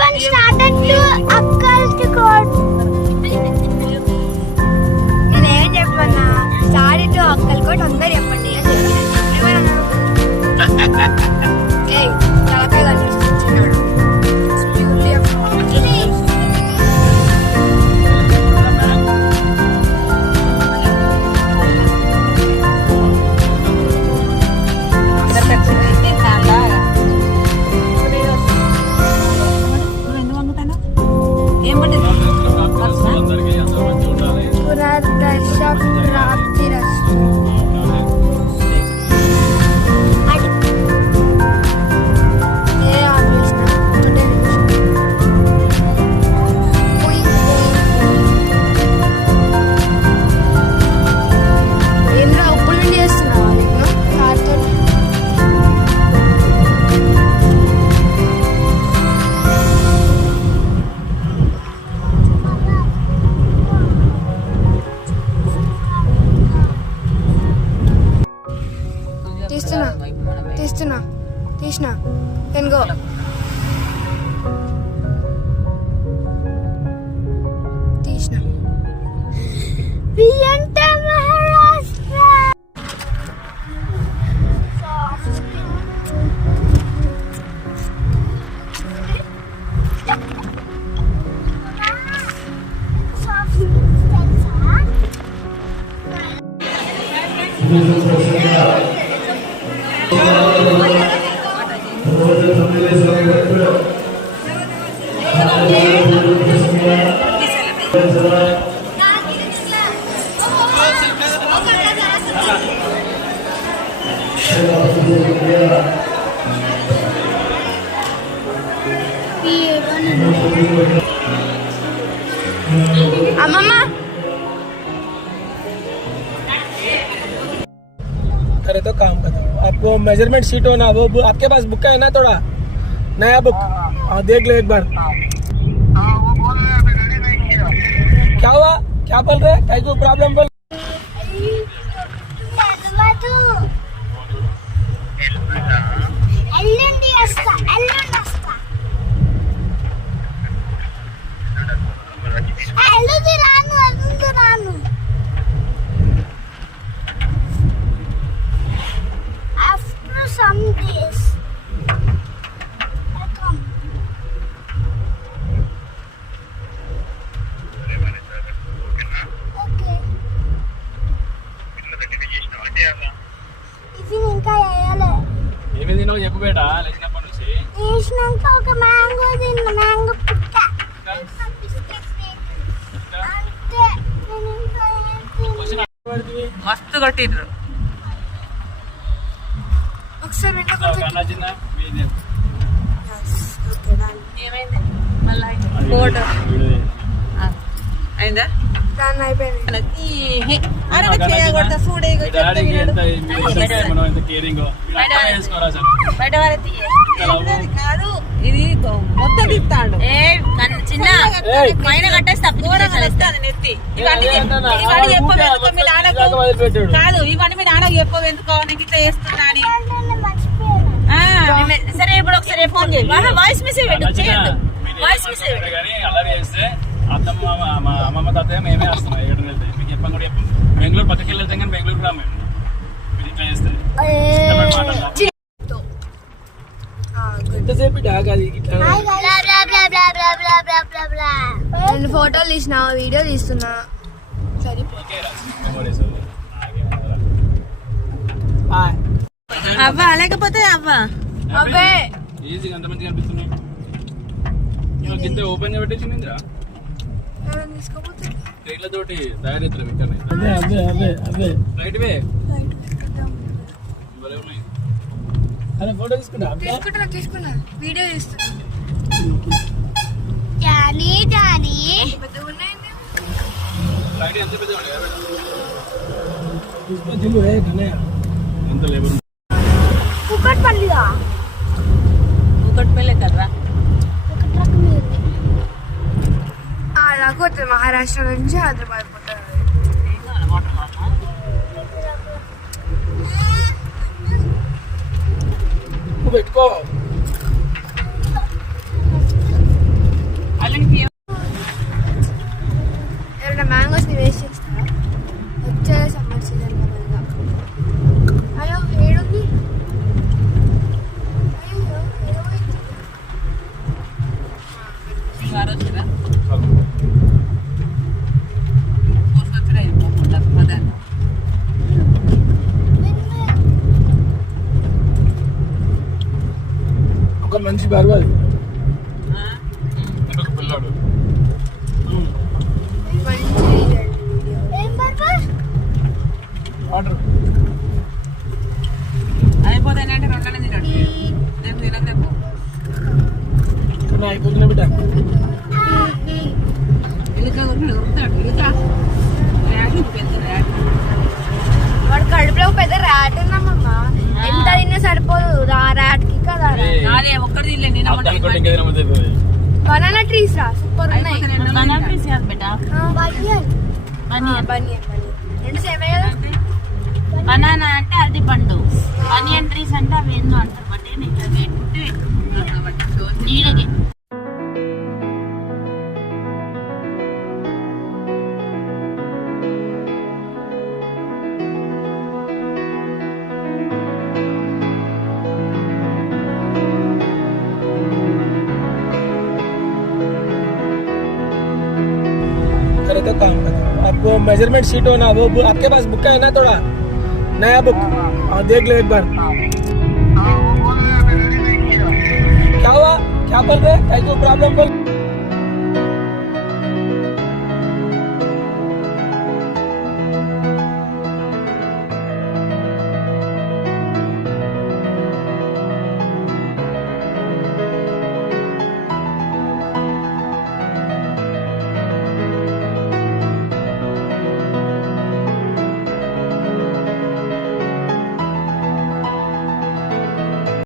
Everyone started to Akkal to God. నేనేం చెప్పన్నా started to Akkal coat అందరు చెప్పండి ఏయ్ తలకాయ కనిపిస్తున్నాడు తీసిన ఎన్గో తీసిన అమ్మమ్మ करे तो काम कर दो आपको मेजरमेंट शीट हो ना वो आपके पास बुक है ना थोड़ा नया बुक देख लो एक बार क्या हुआ क्या बोल रहे कहीं कोई प्रॉब्लम बोल some days. Welcome. Okay. Tiffin ఇంకా వేయాలి. ఏమి తిన్నావు చెప్పు బేటా లేచినప్పటి నుంచి. లేచినాక ఒక మ్యాంగో తిన్నా మ్యాంగో పుట్ట. అంతే మస్తు కొట్టిండ్రు ఒకసారి ఏమైంది మళ్ళీ కోట్ అయిందా దాన్ని అయిపోయింది బయట వారైతే కాదు ఇది మొత్తం తిప్తాడు చిన్న పైన కట్టేసి తప్పించుకోవాలి నెత్తి ఇవన్నీ చెప్పవు మీ నాన్నకు కాదు ఇవన్నీ మీ నాన్నకు చెప్పవు ఎందుకో నీకు ఇట్లా చేస్తున్నా అని సరే ఇప్పుడు ఒకసారి ఫోన్ చేయి వాయిస్ మెసేజ్ చేయొద్దు వాయిస్ మెసేజ్ అమ్మమ్మ తాతయ్య మేమే వస్తున్నాం ఏడు మీకు చెప్పం కూడా చెప్పం బెంగళూరు పక్కకి వెళ్తే కానీ బెంగళూరు రా మేము ఇట్లా చేస్తే నేను ఫోటోలు తీసిన వీడియో తీస్తున్నా అవ్వా లేకపోతే అవ్వా అవే ఈజీగా అంత మంచిగా అనిపిస్తున్నాయి కింద ఓపెన్ గా పెట్టేసిందిరా తోటి తయారు రైట్ వే అదే ఫోటో తీసుకున్నా వీడియో తీస్తున్నా జానీ జానీ ఎంత లేబర్ కుక్కట్పల్లిగా కుక్కట్పల్లి కదరా అలాగ మహారాష్ట్ర నుంచి హైదరాబాద్ పోతారు పెట్టుకో మనిషి బరువు అది. పిల్లాడు వాటర్ అయిపోతాయి అంటే రెండనే తిన్నాడు రేపు తినకు అయిపోతున్నా బిడ్డ. ఇలుక ఉరుకుతాడు ఇలుక ర్యాట్ పెద్ద ర్యాట్ వాడు కడుపులో పెద్ద ర్యాట్ ఉందమ్మా. ఎంత తిన్నా సరిపోదు ఆ ర్యాట్ కి కదా. నాదే ఒక్కటి తినలే నేను బనానా ట్రీస్ రా సూపర్ ఉన్నాయి. బనానా ట్రీస్ కాదు బేట రెండు సేమే కదా. బనానా అంటే అది పండు, ఆనియన్ ట్రీస్ అంటే అవి ఏందో అంటారు. బట్ నీడకి करे तो काम करो. आप वो मेजरमेंट शीट हो ना, वो आपके पास बुक है ना थोड़ा नया बुक, और देख लो एक बार. क्या हुआ, क्या बोल रहे, कोई प्रॉब्लम बोल.